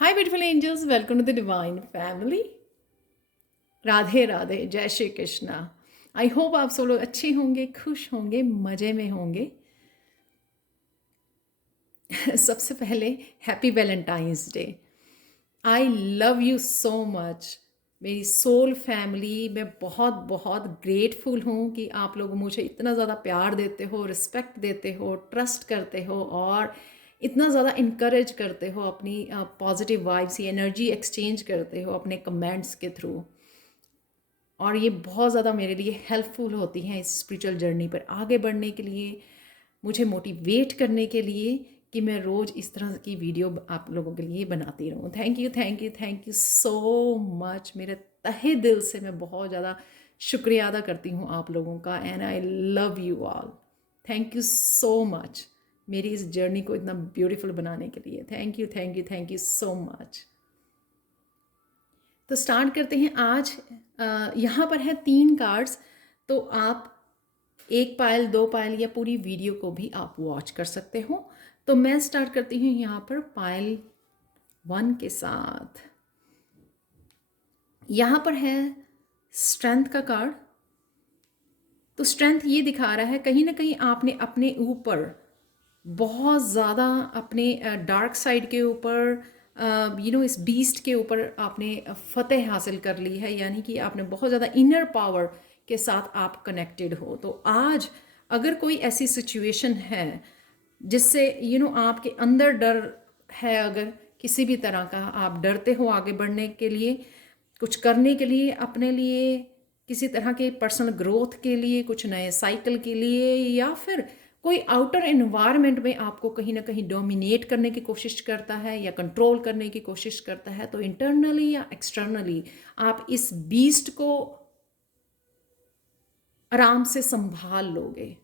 Hi, beautiful angels. Welcome to the Divine Family. Radhe Radhe, जय Shri Krishna. I hope आप सब लोग अच्छे होंगे, खुश होंगे, मज़े में होंगे। सबसे पहले happy Valentine's day. I love you so much मेरी सोल फैमिली। मैं बहुत बहुत ग्रेटफुल हूँ कि आप लोग मुझे इतना ज़्यादा प्यार देते हो, रिस्पेक्ट देते हो, ट्रस्ट करते हो और इतना ज़्यादा इनकरेज करते हो, अपनी पॉजिटिव वाइब्स, एनर्जी एक्सचेंज करते हो अपने कमेंट्स के थ्रू। और ये बहुत ज़्यादा मेरे लिए हेल्पफुल होती हैं इस स्पिरिचुअल जर्नी पर आगे बढ़ने के लिए, मुझे मोटिवेट करने के लिए कि मैं रोज़ इस तरह की वीडियो आप लोगों के लिए बनाती रहूँ। Thank you thank you thank you so much. मेरे तहे दिल से मैं बहुत ज़्यादा शुक्रिया अदा करती हूँ आप लोगों का। And I love you all. Thank you so much मेरी इस जर्नी को इतना ब्यूटीफुल बनाने के लिए। Thank you thank you thank you so much. तो स्टार्ट करते हैं आज। यहाँ पर है 3 कार्ड्स, तो आप एक पायल, 2 पायल या पूरी वीडियो को भी आप वॉच कर सकते हो। तो मैं स्टार्ट करती हूँ यहाँ पर पायल 1 के साथ। यहाँ पर है स्ट्रेंथ का कार्ड। तो स्ट्रेंथ ये दिखा रहा है कहीं ना कहीं आपने अपने ऊपर बहुत ज़्यादा अपने डार्क साइड के ऊपर इस बीस्ट के ऊपर आपने फतेह हासिल कर ली है, यानी कि आपने बहुत ज़्यादा इनर पावर के साथ आप कनेक्टेड हो। तो आज अगर कोई ऐसी सिचुएशन है जिससे आपके अंदर डर है, अगर किसी भी तरह का आप डरते हो आगे बढ़ने के लिए, कुछ करने के लिए, अपने लिए, किसी तरह के पर्सनल ग्रोथ के लिए, कुछ नए साइकिल के लिए, या फिर कोई आउटर एनवायरनमेंट में आपको कहीं ना कहीं डोमिनेट करने की कोशिश करता है या कंट्रोल करने की कोशिश करता है, तो इंटरनली या एक्सटर्नली आप इस बीस्ट को आराम से संभाल लोगे।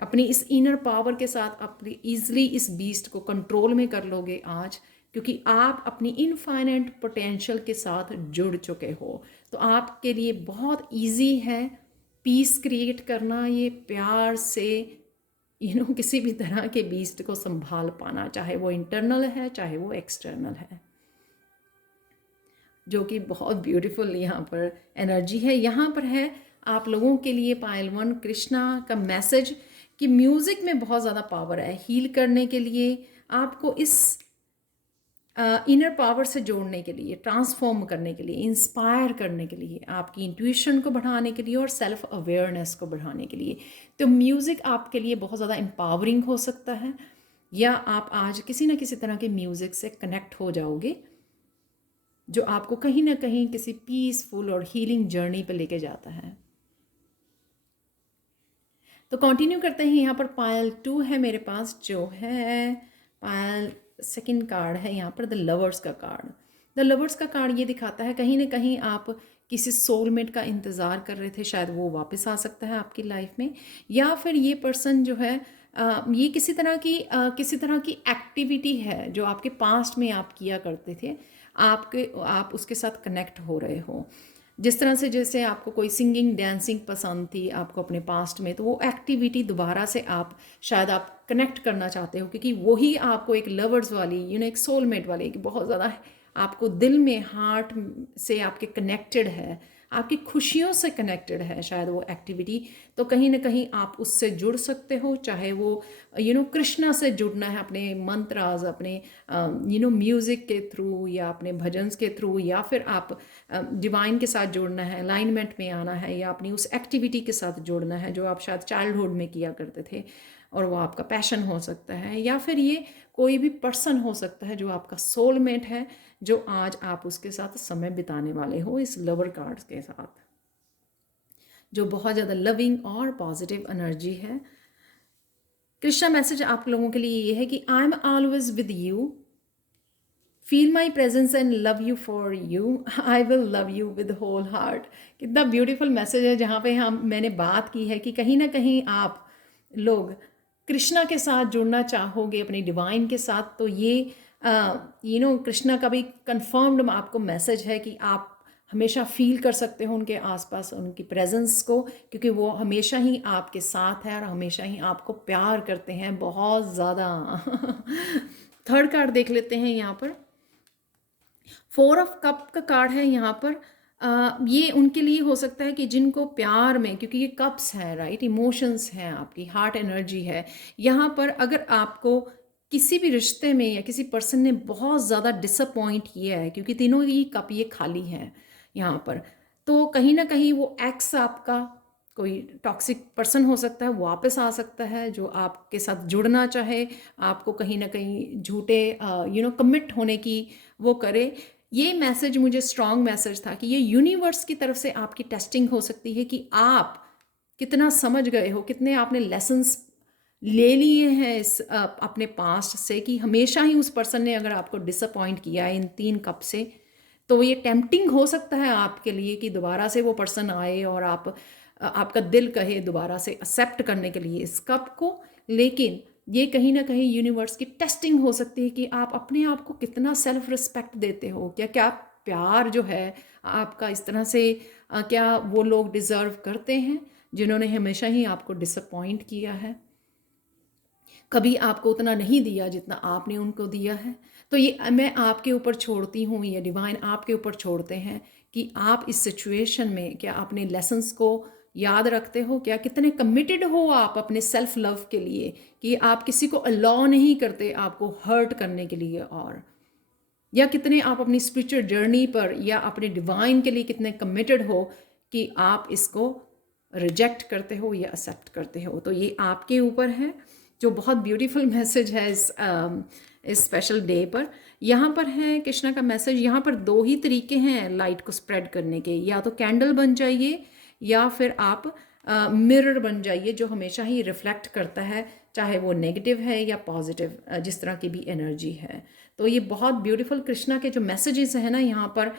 अपनी इस इनर पावर के साथ अपनी ईजिली इस बीस्ट को कंट्रोल में कर लोगे आज, क्योंकि आप अपनी इनफाइनाइट पोटेंशियल के साथ जुड़ चुके हो। तो आपके लिए बहुत इजी है पीस क्रिएट करना, ये प्यार से किसी भी तरह के बीस्ट को संभाल पाना, चाहे वो इंटरनल है चाहे वो एक्सटर्नल है, जो कि बहुत ब्यूटीफुल यहाँ पर एनर्जी है। यहाँ पर है आप लोगों के लिए पायल 1 कृष्णा का मैसेज कि म्यूज़िक में बहुत ज़्यादा पावर है हील करने के लिए, आपको इस इनर पावर से जोड़ने के लिए, ट्रांसफॉर्म करने के लिए, इंस्पायर करने के लिए, आपकी इंट्यूशन को बढ़ाने के लिए और सेल्फ अवेयरनेस को बढ़ाने के लिए। तो म्यूज़िक आपके लिए बहुत ज़्यादा एम्पावरिंग हो सकता है, या आप आज किसी न किसी तरह के म्यूज़िक से कनेक्ट हो जाओगे जो आपको कहीं ना कहीं किसी पीसफुल और हीलिंग जर्नी पर लेके जाता है। तो कंटिन्यू करते हैं। यहाँ पर पायल 2 है मेरे पास, जो है पायल 2nd कार्ड है यहाँ पर द लवर्स का कार्ड। द लवर्स का कार्ड ये दिखाता है कहीं ना कहीं आप किसी सोलमेट का इंतज़ार कर रहे थे, शायद वो वापस आ सकता है आपकी लाइफ में, या फिर ये पर्सन जो है ये किसी तरह की एक्टिविटी है जो आपके पास्ट में आप किया करते थे, आप उसके साथ कनेक्ट हो रहे हो। जिस तरह से जैसे आपको कोई सिंगिंग डांसिंग पसंद थी आपको अपने पास्ट में, तो वो एक्टिविटी दोबारा से आप शायद आप कनेक्ट करना चाहते हो, क्योंकि वही आपको एक लवर्स वाली एक सोलमेट वाली, एक बहुत ज़्यादा आपको दिल में हार्ट से आपके कनेक्टेड है, आपकी खुशियों से कनेक्टेड है शायद वो एक्टिविटी। तो कहीं ना कहीं आप उससे जुड़ सकते हो, चाहे वो कृष्णा से जुड़ना है अपने मंत्राज, अपने म्यूज़िक के थ्रू या अपने भजन्स के थ्रू, या फिर आप डिवाइन के साथ जुड़ना है, अलाइनमेंट में आना है, या अपनी उस एक्टिविटी के साथ जुड़ना है जो आप शायद चाइल्डहुड में किया करते थे और वो आपका पैशन हो सकता है, या फिर ये कोई भी पर्सन हो सकता है जो आपका सोलमेट है, जो आज आप उसके साथ समय बिताने वाले हो इस लवर कार्ड्स के साथ, जो बहुत ज़्यादा लविंग और पॉजिटिव एनर्जी है। कृष्णा मैसेज आप लोगों के लिए ये है कि I am always with you, feel my presence and love you for you, I will love you with whole heart. कितना ब्यूटीफुल मैसेज है, जहाँ पे मैंने बात की है कि कहीं ना कहीं आप लोग कृष्णा के साथ जुड़ना चाहोगे, अपने डिवाइन के साथ। तो ये कृष्णा का भी कंफर्म्ड आपको मैसेज है कि आप हमेशा फील कर सकते हो उनके आसपास उनकी प्रेजेंस को, क्योंकि वो हमेशा ही आपके साथ है और हमेशा ही आपको प्यार करते हैं बहुत ज़्यादा। थर्ड कार्ड देख लेते हैं यहाँ पर। 4 ऑफ कप का कार्ड है यहाँ पर। ये उनके लिए हो सकता है कि जिनको प्यार में, क्योंकि ये कप्स हैं राइट, इमोशंस हैं, आपकी हार्ट एनर्जी है यहाँ पर। अगर आपको किसी भी रिश्ते में या किसी पर्सन ने बहुत ज़्यादा डिसअपॉइंट किया है, क्योंकि तीनों ही कप ये खाली हैं यहाँ पर, तो कहीं ना कहीं वो एक्स आपका कोई टॉक्सिक पर्सन हो सकता है, वापस आ सकता है जो आपके साथ जुड़ना चाहे, आपको कहीं ना कहीं झूठे कमिट होने की वो करे। ये मैसेज मुझे स्ट्रॉन्ग मैसेज था कि ये यूनिवर्स की तरफ से आपकी टेस्टिंग हो सकती है कि आप कितना समझ गए हो, कितने आपने लेसन्स ले लिए हैं इस अपने पास्ट से, कि हमेशा ही उस पर्सन ने अगर आपको डिसअपॉइंट किया है इन 3 कप से, तो ये टेम्पटिंग हो सकता है आपके लिए कि दोबारा से वो पर्सन आए और आपका दिल कहे दोबारा से एक्सेप्ट करने के लिए इस कप को। लेकिन ये कहीं ना कहीं यूनिवर्स की टेस्टिंग हो सकती है कि आप अपने आप को कितना सेल्फ रिस्पेक्ट देते हो, क्या क्या प्यार जो है आपका इस तरह से क्या वो लोग डिज़र्व करते हैं जिन्होंने हमेशा ही आपको डिसअपॉइंट किया है, कभी आपको उतना नहीं दिया जितना आपने उनको दिया है। तो ये मैं आपके ऊपर छोड़ती हूँ, ये डिवाइन आपके ऊपर छोड़ते हैं कि आप इस सिचुएशन में क्या अपने लेसन्स को याद रखते हो, क्या कितने कमिटेड हो आप अपने सेल्फ लव के लिए, कि आप किसी को अलाउ नहीं करते आपको हर्ट करने के लिए, और या कितने आप अपनी स्पिरिचुअल जर्नी पर या अपने डिवाइन के लिए कितने कमिटेड हो कि आप इसको रिजेक्ट करते हो या एक्सेप्ट करते हो। तो ये आपके ऊपर है, जो बहुत ब्यूटीफुल मैसेज है इस स्पेशल डे पर। यहाँ पर है कृष्णा का मैसेज। यहाँ पर 2 ही तरीके हैं लाइट को स्प्रेड करने के, या तो कैंडल बन जाइए या फिर आप मिरर बन जाइए जो हमेशा ही रिफ्लेक्ट करता है, चाहे वो नेगेटिव है या पॉजिटिव, जिस तरह की भी एनर्जी है। तो ये बहुत ब्यूटीफुल कृष्णा के जो मैसेजेस हैं ना यहाँ पर,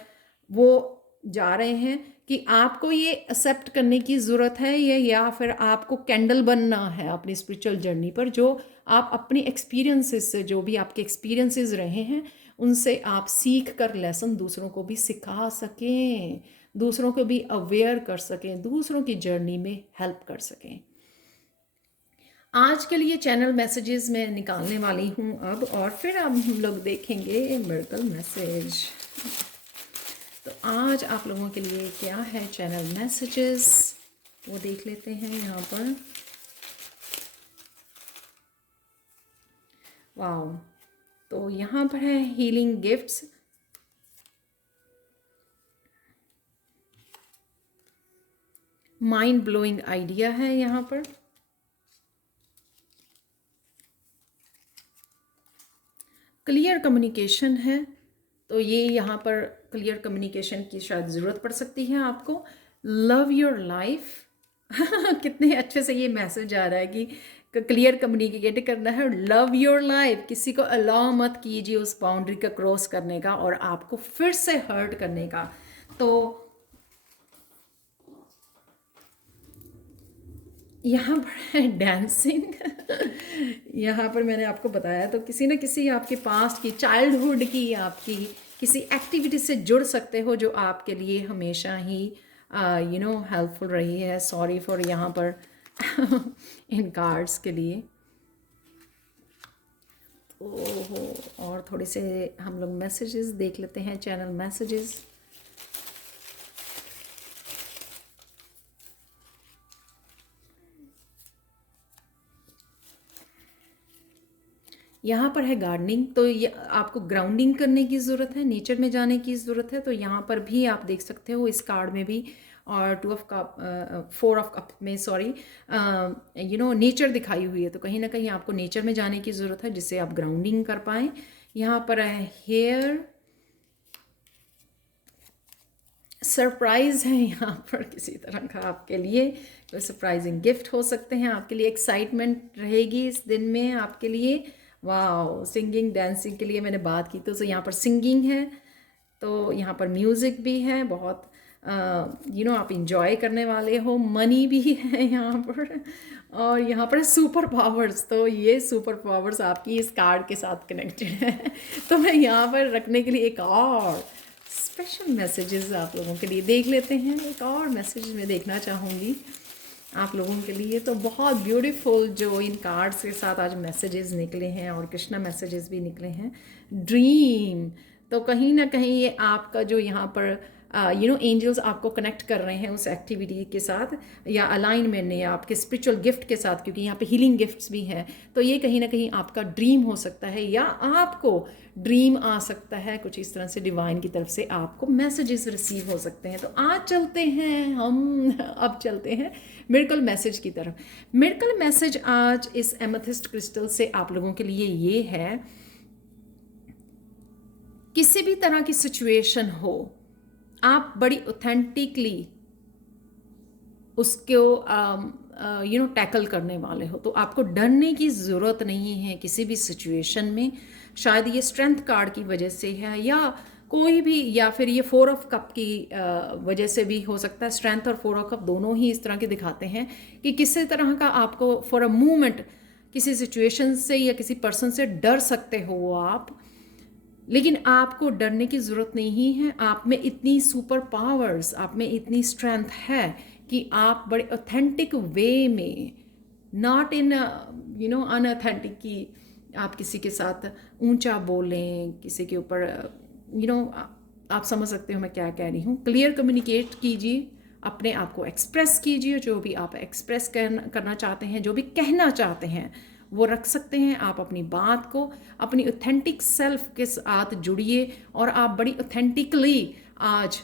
वो जा रहे हैं कि आपको ये एक्सेप्ट करने की ज़रूरत है, या फिर आपको कैंडल बनना है अपनी स्पिरिचुअल जर्नी पर, जो आप अपनी एक्सपीरियंसेस से, जो भी आपके एक्सपीरियंसेस रहे हैं उनसे आप सीख कर लेसन दूसरों को भी सिखा सकें, दूसरों को भी अवेयर कर सकें, दूसरों की जर्नी में हेल्प कर सकें। आज के लिए चैनल मैसेजेस मैं निकालने वाली हूँ अब, और फिर अब हम लोग देखेंगे मिरेकल मैसेज। तो आज आप लोगों के लिए क्या है चैनल मैसेजेस, वो देख लेते हैं यहाँ पर। वाओ, तो यहाँ पर है healing gifts, mind blowing idea है यहाँ पर, क्लियर कम्युनिकेशन है। तो ये यहाँ पर क्लियर कम्युनिकेशन की शायद ज़रूरत पड़ सकती है आपको। लव योर लाइफ, कितने अच्छे से ये मैसेज आ रहा है कि क्लियर कम्युनिकेट करना है। लव योर लाइफ, किसी को अलाउ मत कीजिए उस बाउंड्री का क्रॉस करने का और आपको फिर से हर्ट करने का। तो यहाँ पर है डांसिंग। यहाँ पर मैंने आपको बताया, तो किसी न किसी आपके पास्ट की, चाइल्डहुड की आपकी किसी एक्टिविटी से जुड़ सकते हो जो आपके लिए हमेशा ही हेल्पफुल रही है। सॉरी फॉर यहाँ पर इन कार्ड्स के लिए। ओहो, और थोड़े से हम लोग मैसेजेस देख लेते हैं, चैनल मैसेजेस। यहाँ पर है गार्डनिंग, तो ये आपको ग्राउंडिंग करने की ज़रूरत है, नेचर में जाने की ज़रूरत है। तो यहाँ पर भी आप देख सकते हो इस कार्ड में भी, और 2 ऑफ कप 4 ऑफ कप में सॉरी नेचर दिखाई हुई है। तो कहीं ना कहीं आपको नेचर में जाने की ज़रूरत है जिससे आप ग्राउंडिंग कर पाएँ। यहाँ पर है हेयर, सरप्राइज़ है यहाँ पर किसी तरह का आपके लिए, तो सरप्राइजिंग गिफ्ट हो सकते हैं आपके लिए। एक्साइटमेंट रहेगी इस दिन में आपके लिए। वाह, सिंगिंग डांसिंग के लिए मैंने बात की, तो यहाँ पर सिंगिंग है, तो यहाँ पर म्यूज़िक भी है, बहुत आप इंजॉय करने वाले हो। मनी भी है यहाँ पर, और यहाँ पर सुपर पावर्स, तो ये सुपर पावर्स आपकी इस कार्ड के साथ कनेक्टेड है। तो मैं यहाँ पर रखने के लिए एक और स्पेशल मैसेजेस आप लोगों के लिए देख लेते हैं। एक और मैसेज मैं देखना चाहूँगी आप लोगों के लिए। तो बहुत ब्यूटीफुल जो इन कार्ड्स के साथ आज मैसेजेस निकले हैं और कृष्णा मैसेजेस भी निकले हैं। ड्रीम, तो कहीं ना कहीं ये आपका जो यहाँ पर एंजल्स आपको कनेक्ट कर रहे हैं उस एक्टिविटी के साथ या अलाइनमेंट या आपके स्पिरिचुअल गिफ्ट के साथ, क्योंकि यहाँ पे हीलिंग गिफ्ट्स भी हैं। तो ये कहीं ना कहीं आपका ड्रीम हो सकता है या आपको ड्रीम आ सकता है कुछ इस तरह से, डिवाइन की तरफ से आपको मैसेजेस रिसीव हो सकते हैं। तो आज चलते हैं हम अब चलते हैं मिरेकल मैसेज की तरफ। मिरेकल मैसेज आज इस एमेथिस्ट क्रिस्टल से आप लोगों के लिए ये है, किसी भी तरह की सिचुएशन हो, आप बड़ी ऑथेंटिकली उसको टैकल करने वाले हो। तो आपको डरने की ज़रूरत नहीं है किसी भी सिचुएशन में। शायद ये स्ट्रेंथ कार्ड की वजह से है या कोई भी, या फिर ये 4 ऑफ कप की वजह से भी हो सकता है। स्ट्रेंथ और 4 ऑफ कप दोनों ही इस तरह के दिखाते हैं कि किसी तरह का आपको फॉर अ मोमेंट किसी सिचुएशन से या किसी पर्सन से डर सकते हो आप, लेकिन आपको डरने की ज़रूरत नहीं है। आप में इतनी सुपर पावर्स, आप में इतनी स्ट्रेंथ है कि आप बड़े ऑथेंटिक वे में, नॉट इन अनऑथेंटिक कि आप किसी के साथ ऊंचा बोलें, किसी के ऊपर आप समझ सकते हो मैं क्या कह रही हूँ। क्लियर कम्युनिकेट कीजिए, अपने आप को एक्सप्रेस कीजिए, जो भी आप एक्सप्रेस करना चाहते हैं, जो भी कहना चाहते हैं वो रख सकते हैं। आप अपनी बात को अपनी ऑथेंटिक सेल्फ के साथ जुड़िए और आप बड़ी ऑथेंटिकली आज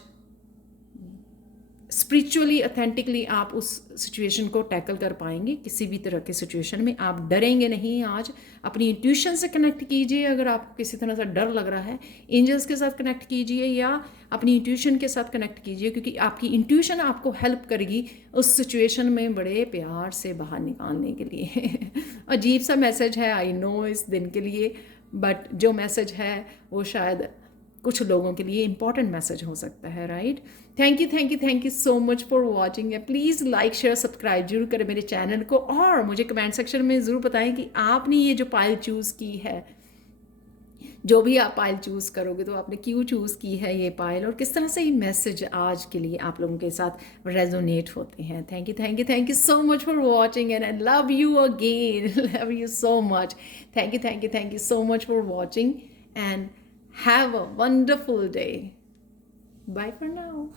स्पिरिचुअली ऑथेंटिकली आप उस सिचुएशन को टैकल कर पाएंगे। किसी भी तरह के सिचुएशन में आप डरेंगे नहीं। आज अपनी इंट्यूशन से कनेक्ट कीजिए। अगर आपको किसी तरह से डर लग रहा है, एंजल्स के साथ कनेक्ट कीजिए या अपनी इंट्यूशन के साथ कनेक्ट कीजिए, क्योंकि आपकी इंट्यूशन आपको हेल्प करेगी उस सिचुएशन में बड़े प्यार से बाहर निकालने के लिए। अजीब सा मैसेज है, आई नो, इस दिन के लिए, बट जो मैसेज है वो शायद कुछ लोगों के लिए इंपॉर्टेंट मैसेज हो सकता है, right. Thank you so much for watching. Please like share subscribe जरूर करें मेरे चैनल को और मुझे कमेंट सेक्शन में ज़रूर बताएं कि आपने ये जो पाइल चूज़ की है, जो भी आप पाइल चूज़ करोगे तो आपने क्यों चूज़ की है ये पाइल और किस तरह से ये मैसेज आज के लिए आप लोगों के साथ रेजोनेट होते हैं। Thank you so much for watching and I love you again, love you so much. Thank you so much for watching and have a wonderful day. Bye for now.